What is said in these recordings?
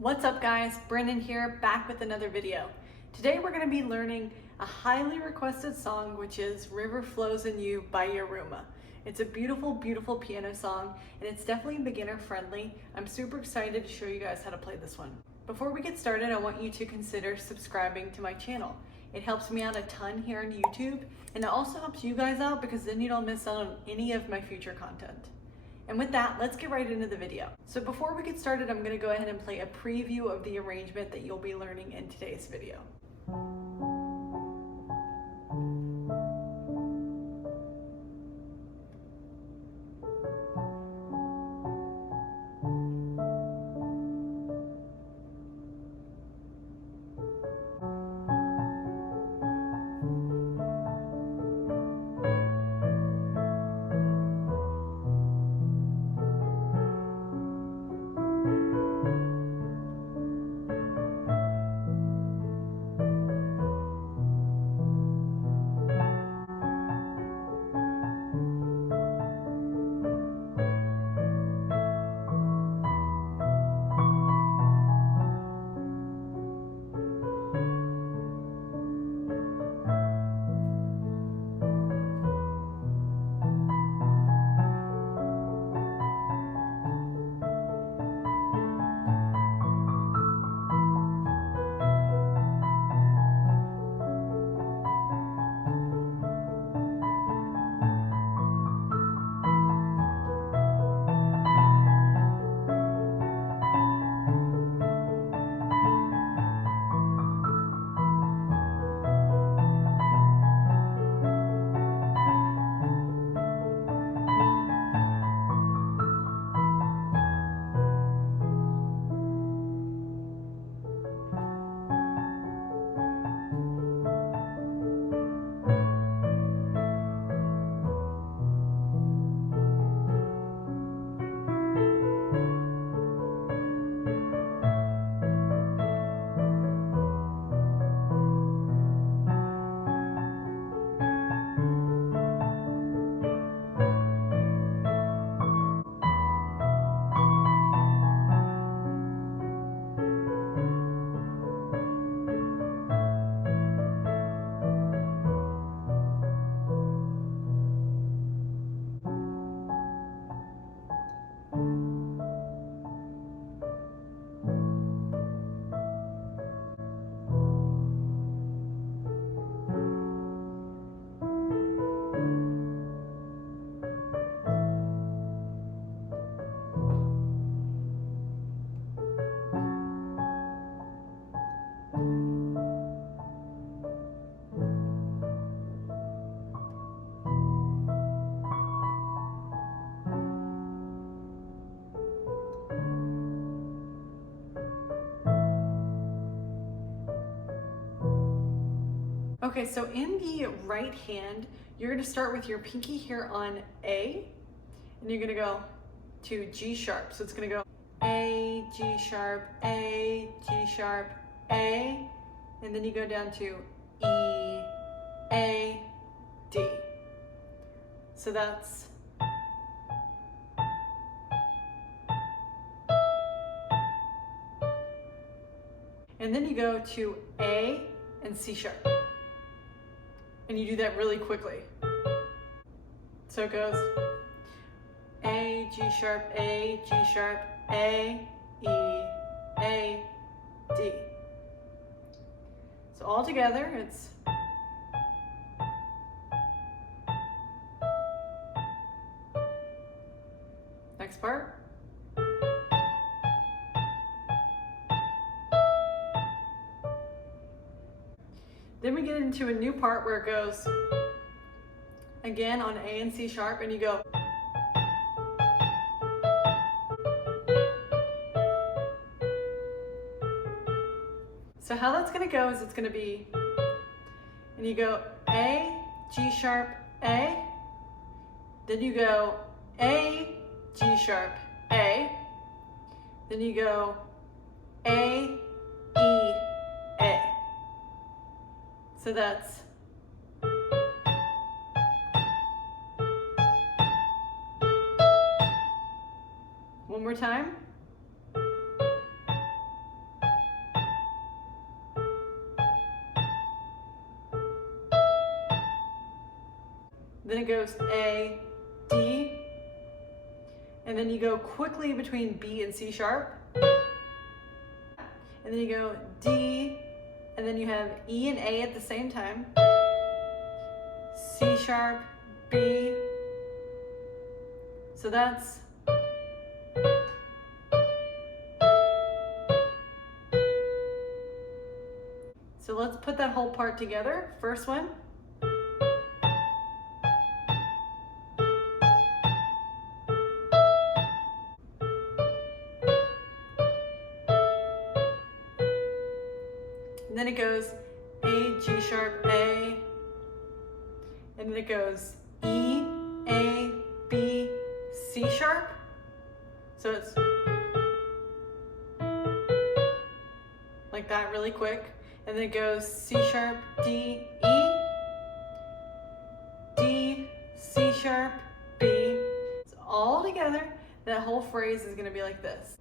What's up guys, Brennan here, back with another video. Today we're going to be learning a highly requested song, which is Riverflowsinyou by Yiruma. It's a beautiful, beautiful piano song, and it's definitely beginner friendly. I'm super excited to show you guys how to play this one. Before we get started, I want you to consider subscribing to my channel. It helps me out a ton here on YouTube, and it also helps you guys out because then you don't miss out on any of my future content. And with that, let's get right into the video. So before we get started, I'm gonna go ahead and play a preview of the arrangement that you'll be learning in today's video. Okay, so in the right hand, you're going to start with your pinky here on A, and you're going to go to G sharp. So it's going to go A, G sharp, A, G sharp, A, and then you go down to E, A, D. So that's and then you go to A and C sharp. And you do that really quickly. So it goes A, G sharp, A, G sharp, A, E, A, D. So all together, it's next part. Then we get into a new part where it goes again on A and C sharp, and you go so how that's going to go is it's going to be, and you go A, G sharp, A, then you go A, G sharp, A, then you go A, E, A. So that's one more time. then it goes A, D, and then you go quickly between B and C sharp, and then you go D, and then you have E and A at the same time, C sharp, B, so that's so let's put that whole part together. First one. And then it goes A, G sharp, A, and then it goes E, A, B, C sharp. So it's like that really quick. And then it goes C sharp, D, E, D, C sharp, B. So all together, that whole phrase is going to be like this.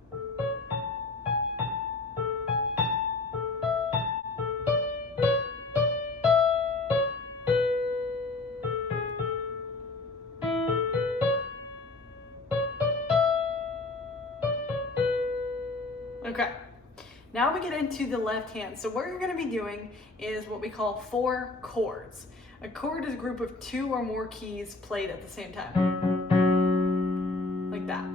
Okay. Now we get into the left hand. So what you're going to be doing is what we call 4 chords. A chord is a group of 2 or more keys played at the same time. Like that.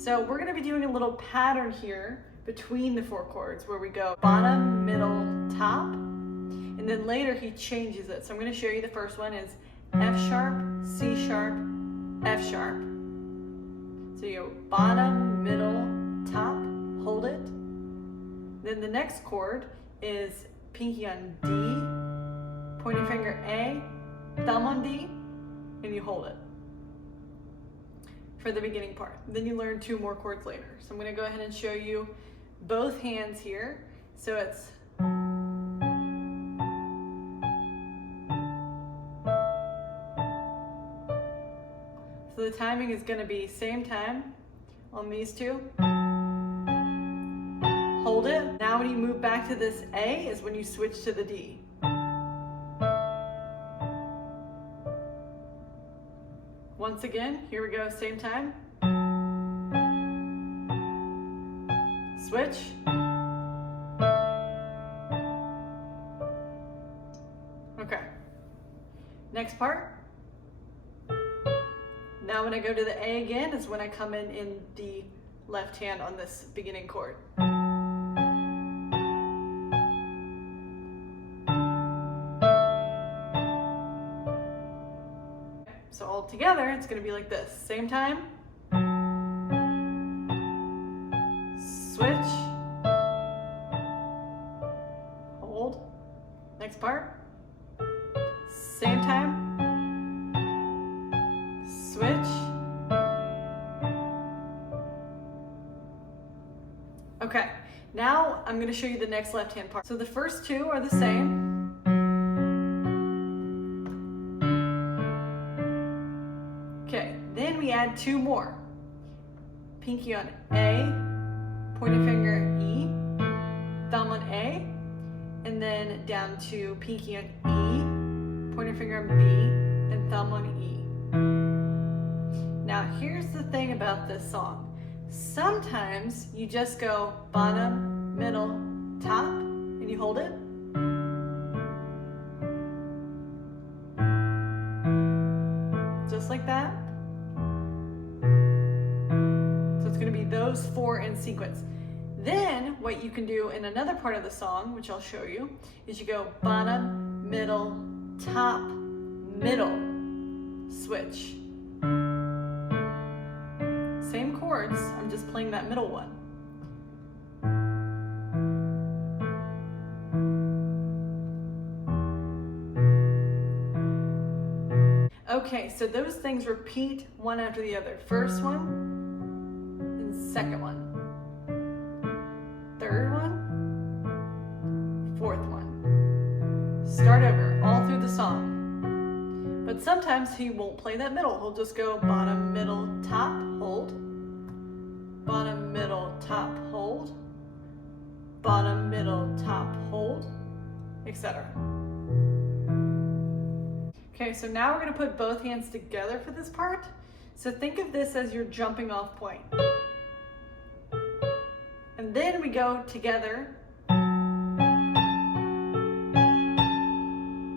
So we're going to be doing a little pattern here between the 4 chords where we go bottom, middle, top, and then later he changes it. So I'm going to show you the first one is F sharp, C sharp, F sharp. So you go bottom, middle, top, hold it. Then the next chord is pinky on D, pointing finger A, thumb on D, and you hold it for the beginning part. Then you learn 2 more chords later. So I'm going to go ahead and show you both hands here. So it's so the timing is going to be same time on these 2. Hold it. Now when you move back to this A is when you switch to the D. Once again, here we go, same time. Switch. Okay. Next part. Now when I go to the A again is when I come in the left hand on this beginning chord. So all together, it's going to be like this. Same time. Switch. Hold. Next part. Same time. Switch. Okay, now I'm going to show you the next left hand part. So the first 2 are the same. Okay, then we add 2 more. Pinky on A, pointing finger E, thumb on A, and then down to pinky on E, pointing finger on B, and thumb on E. Now here's the thing about this song. Sometimes you just go bottom, middle, top, and you hold it. Just like that. So it's going to be those 4 in sequence. Then what you can do in another part of the song, which I'll show you, is you go bottom, middle, top, middle, switch. Same chords, I'm just playing that middle one. Okay, so those things repeat one after the other. First one, and second one. Third one, fourth one. Start over, all through the song. But sometimes he won't play that middle. He'll just go bottom, middle, top, hold. Bottom, middle, top, hold. Bottom, middle, top, hold, etc. Okay, so now we're gonna put both hands together for this part. So think of this as your jumping off point. And then we go together.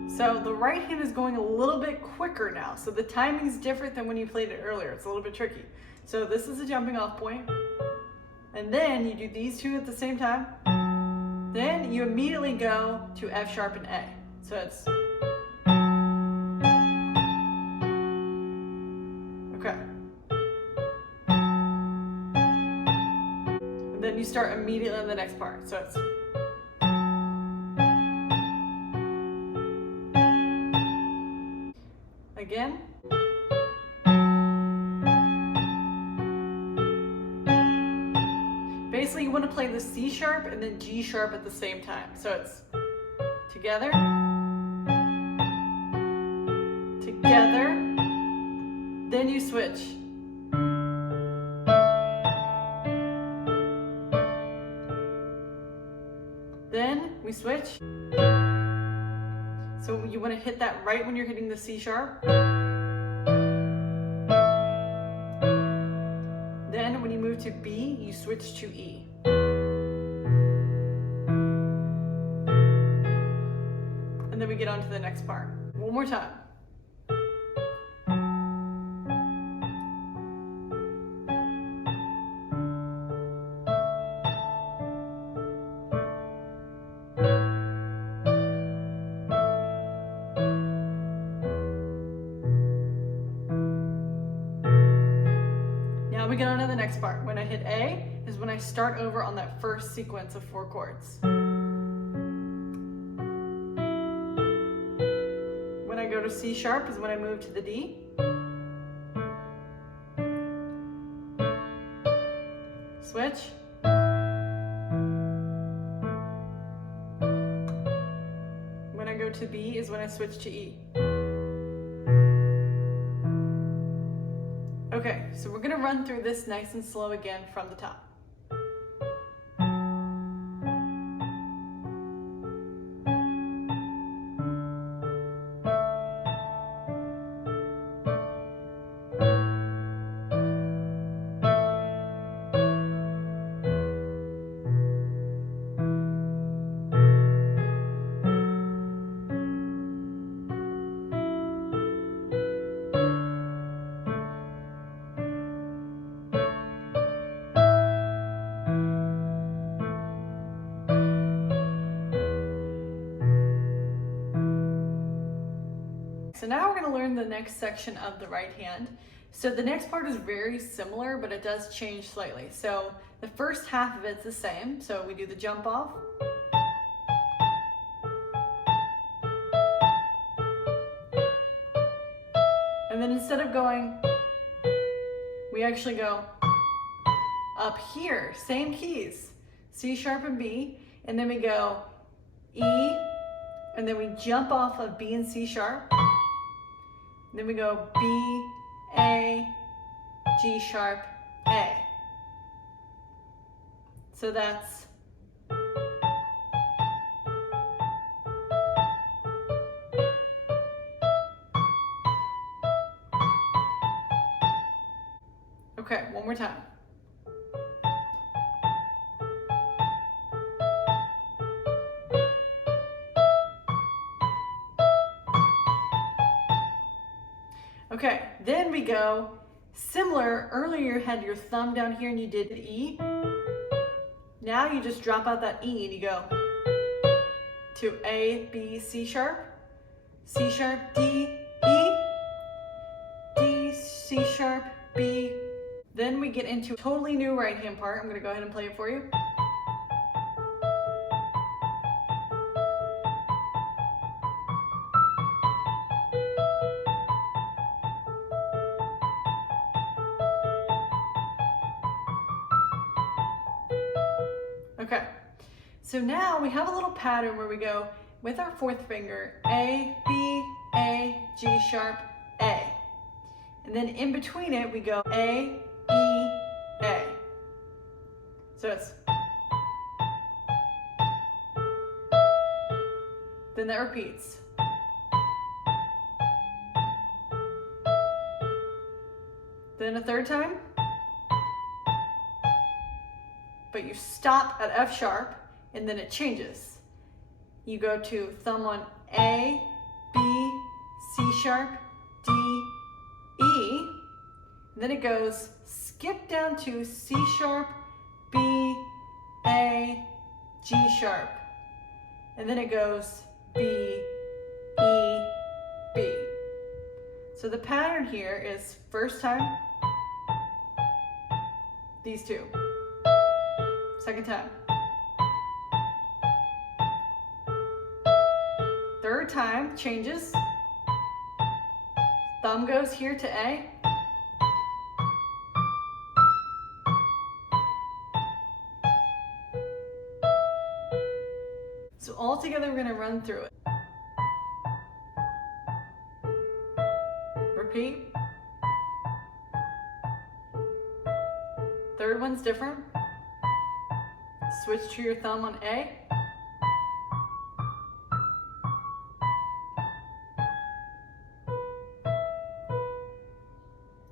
So the right hand is going a little bit quicker now. So the timing is different than when you played it earlier. It's a little bit tricky. So this is a jumping off point. And then you do these two at the same time. Then you immediately go to F sharp and A. So it's okay. And then you start immediately on the next part. So it's again. Basically, you want to play the C sharp and then G sharp at the same time. So it's together, together, then you switch. Then we switch. So you want to hit that right when you're hitting the C sharp. Then when you move to B, you switch to E. And then we get on to the next part. One more time. Now we get on to the next part. When I hit A is when I start over on that first sequence of 4 chords. When I go to C sharp is when I move to the D. Switch. When I go to B is when I switch to E. Okay, so we're gonna run through this nice and slow again from the top. So now we're going to learn the next section of the right hand. So the next part is very similar, but it does change slightly. So the first half of it's the same. So we do the jump off. And then instead of going, we actually go up here, same keys, C sharp and B, and then we go E, and then we jump off of B and C sharp. Then we go B, A, G sharp, A. So that's okay, one more time. Okay, then we go similar. Earlier you had your thumb down here and you did E. Now you just drop out that E and you go to A, B, C sharp, D, E, D, C sharp, B. Then we get into a totally new right hand part. I'm going to go ahead and play it for you. Okay, so now we have a little pattern where we go with our fourth finger, A, B, A, G sharp, A. And then in between it, we go A, E, A. So it's, then that repeats. Then a third time. But you stop at F sharp and then it changes. You go to thumb on A, B, C sharp, D, E. Then it goes skip down to C sharp, B, A, G sharp. And then it goes B, E, B. So the pattern here is first time, these two. Second time. Third time, changes. Thumb goes here to A. So all together we're going to run through it. Repeat. Third one's different. Switch to your thumb on A.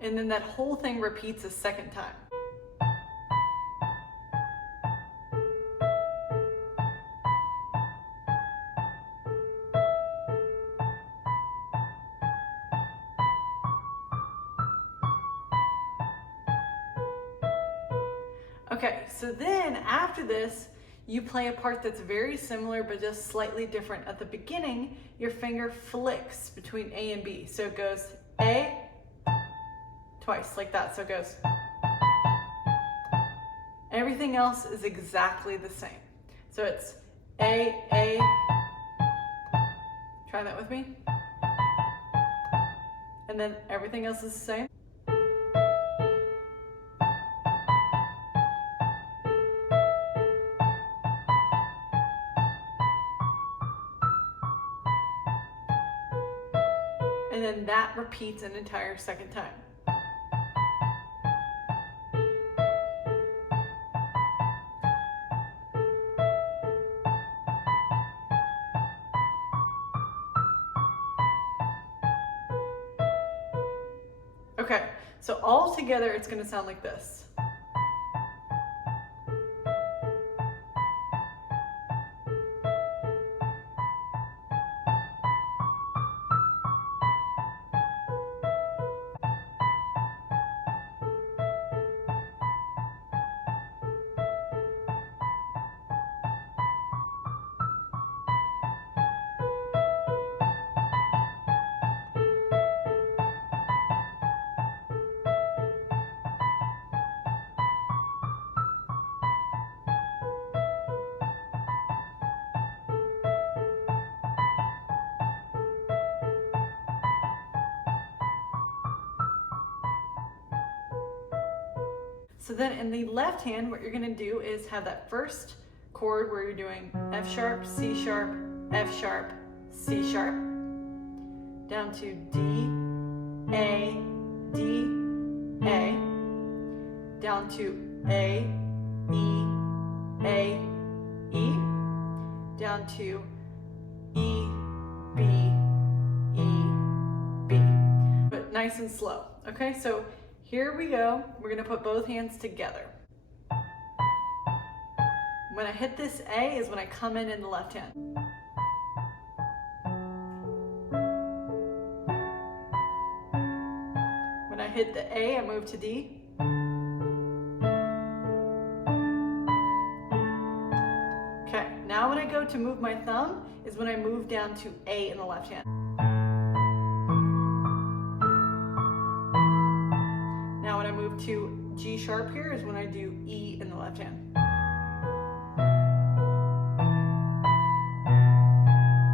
And then that whole thing repeats a second time. Okay, so then after this, you play a part that's very similar but just slightly different. At the beginning, your finger flicks between A and B. So it goes A, twice, like that. So it goes. Everything else is exactly the same. So it's A, try that with me. And then everything else is the same. And then that repeats an entire second time. Okay, so all together it's going to sound like this. So then in the left hand, what you're going to do is have that first chord where you're doing F sharp, C sharp, F sharp, C sharp, down to D, A, D, A, down to A, E, A, E, down to E, B, E, B. But nice and slow. Okay, so here we go. We're going to put both hands together. When I hit this A is when I come in the left hand. When I hit the A, I move to D. Okay, now when I go to move my thumb is when I move down to A in the left hand. Now when I move to G sharp here is when I do E in the left hand.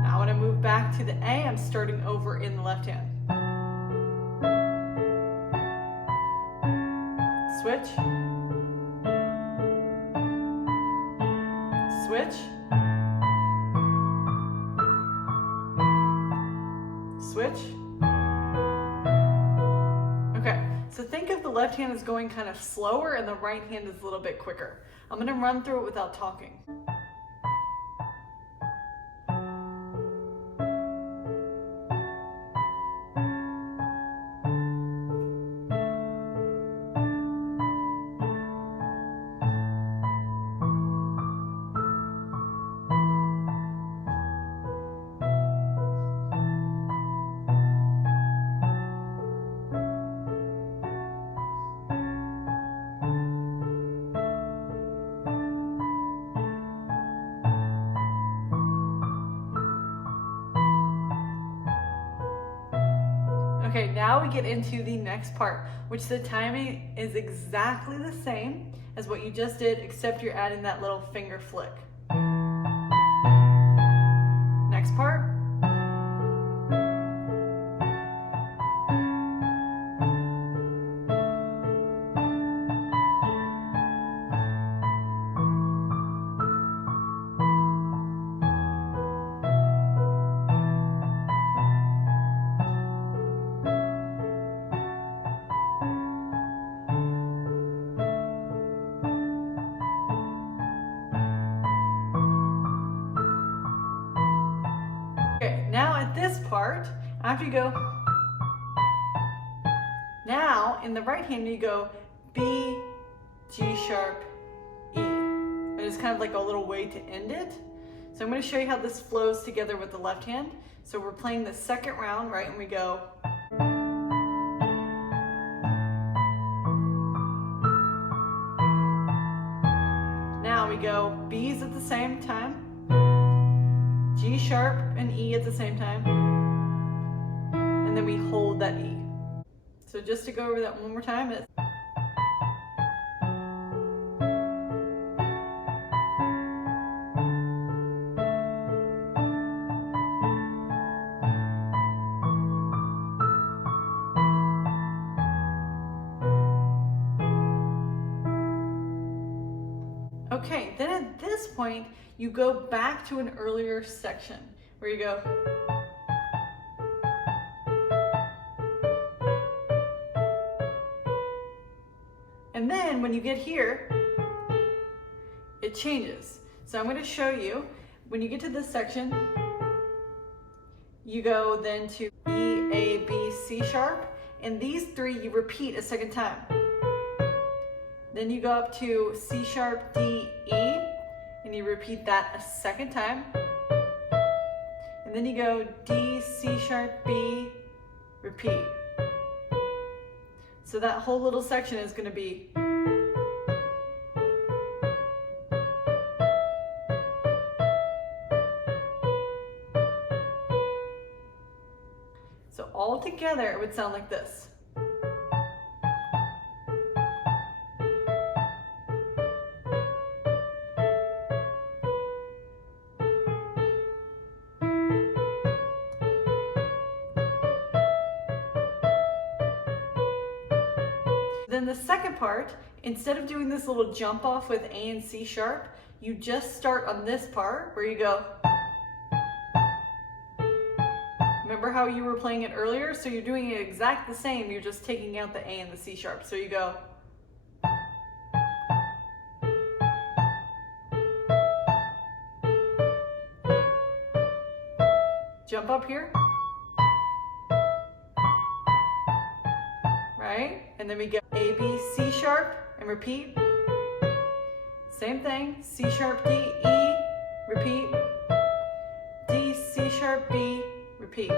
Now when I move back to the A, I'm starting over in the left hand. Switch. Switch. Switch. Okay, so think of the left hand as going kind of slower and the right hand is a little bit quicker. I'm going to run through it without talking. Okay, now we get into the next part, which the timing is exactly the same as what you just did, except you're adding that little finger flick. Next part. Okay, now at this part, after you go, now in the right hand you go B, G sharp, E. And it's kind of like a little way to end it. So I'm going to show you how this flows together with the left hand. So we're playing the second round, right? And we go. Now we go B's at the same time. G sharp and E at the same time, and then we hold that E. So just to go over that one more time, it's okay, then at this point, you go back to an earlier section where you go. And then when you get here, it changes. So I'm going to show you, when you get to this section, you go then to E, A, B, C sharp, and these three you repeat a second time. Then you go up to C sharp, D, E, and you repeat that a second time. And then you go D, C sharp, B, repeat. So that whole little section is going to be. So all together it would sound like this. Then the second part, instead of doing this little jump off with A and C sharp, you just start on this part where you go. Remember how you were playing it earlier? So you're doing it exact the same, you're just taking out the A and the C sharp. So you go. Jump up here. Right? And then we go A, B, C sharp, and repeat. Same thing, C sharp, D, E, repeat. D, C sharp, B, repeat.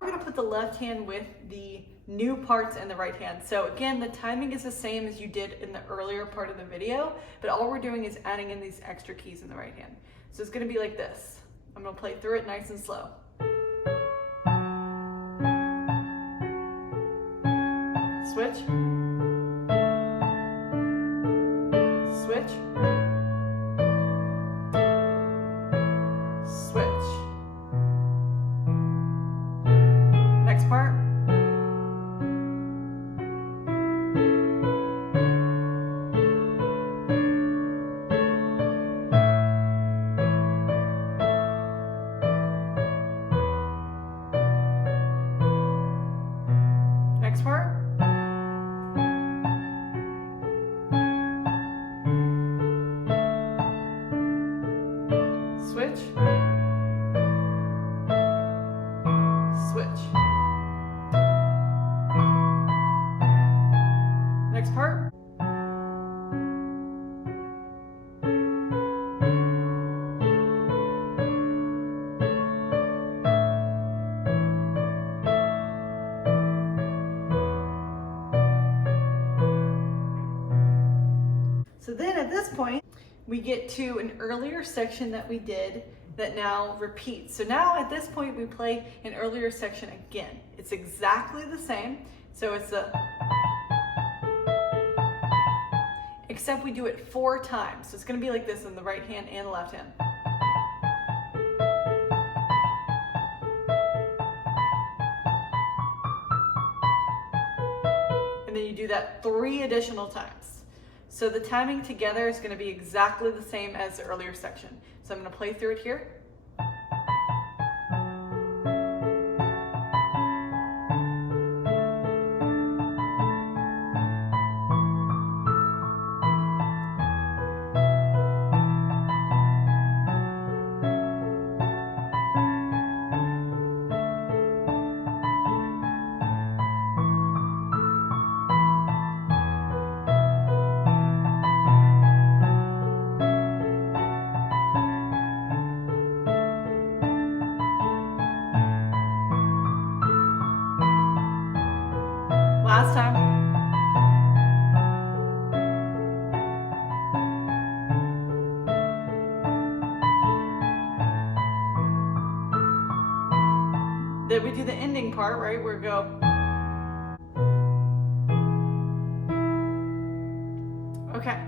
We're going to put the left hand with the new parts in the right hand. So again, the timing is the same as you did in the earlier part of the video, but all we're doing is adding in these extra keys in the right hand. So it's going to be like this. I'm going to play through it nice and slow. Switch. Switch. Switch. Next part. Next part. Switch. Switch. Next part. So then at this point, we get to an earlier section that we did that now repeats. So now at this point we play an earlier section again. It's exactly the same. So it's a, except we do it 4 times. So it's going to be like this in the right hand and the left hand. And then you do that 3 additional times. So the timing together is going to be exactly the same as the earlier section. So I'm going to play through it here. Last time. Then we do the ending part, right? Where we go. Okay,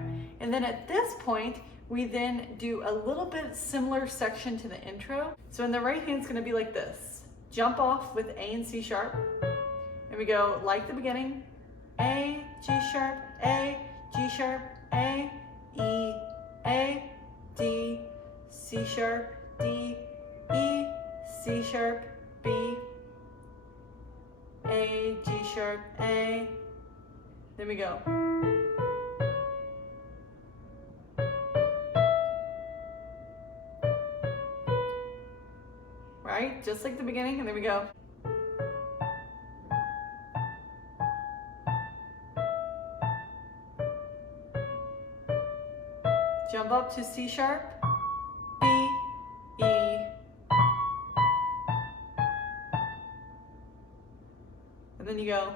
and then at this point, we then do a little bit similar section to the intro. So in the right hand, it's gonna be like this. Jump off with A and C sharp. And we go like the beginning, A, G sharp, A, G sharp, A, E, A, D, C sharp, D, E, C sharp, B, A, G sharp, A. Then we go. Right? Just like the beginning, and then we go. Jump up to C sharp, B, E, and then you go.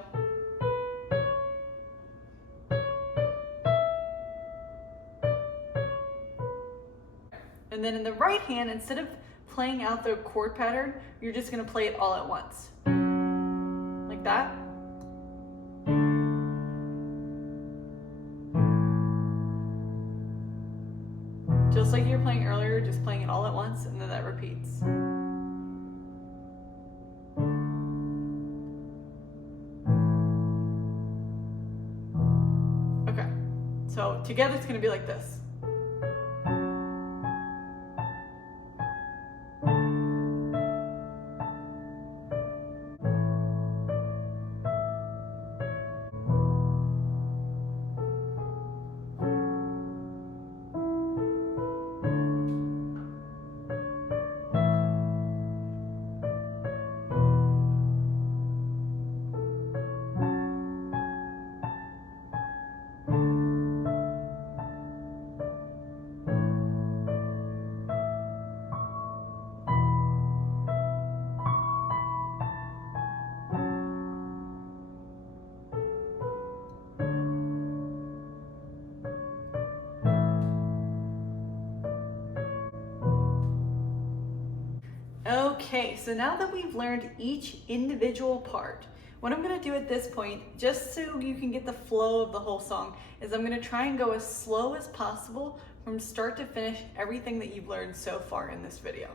And then in the right hand, instead of playing out the chord pattern, you're just going to play it all at once. Like that. Just like you were playing earlier, just playing it all at once, and then that repeats. Okay, so together it's going to be like this. Okay, so now that we've learned each individual part, what I'm going to do at this point, just so you can get the flow of the whole song, is I'm going to try and go as slow as possible from start to finish everything that you've learned so far in this video.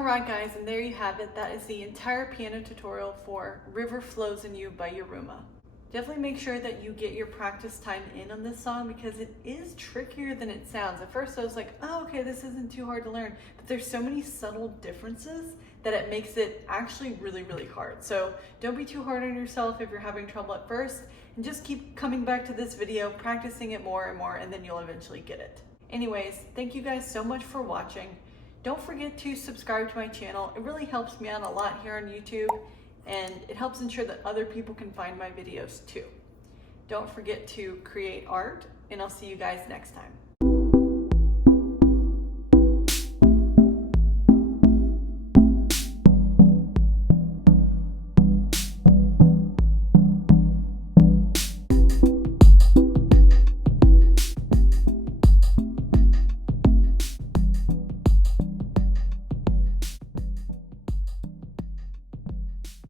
Alright guys, and there you have it. That is the entire piano tutorial for Riverflowsinyou by Yiruma. Definitely make sure that you get your practice time in on this song because it is trickier than it sounds. At first I was like, oh okay, this isn't too hard to learn, but there's so many subtle differences that it makes it actually really, really hard. So don't be too hard on yourself if you're having trouble at first, and just keep coming back to this video, practicing it more and more, and then you'll eventually get it. Anyways, thank you guys so much for watching. Don't forget to subscribe to my channel. It really helps me out a lot here on YouTube, and it helps ensure that other people can find my videos too. Don't forget to create art, and I'll see you guys next time.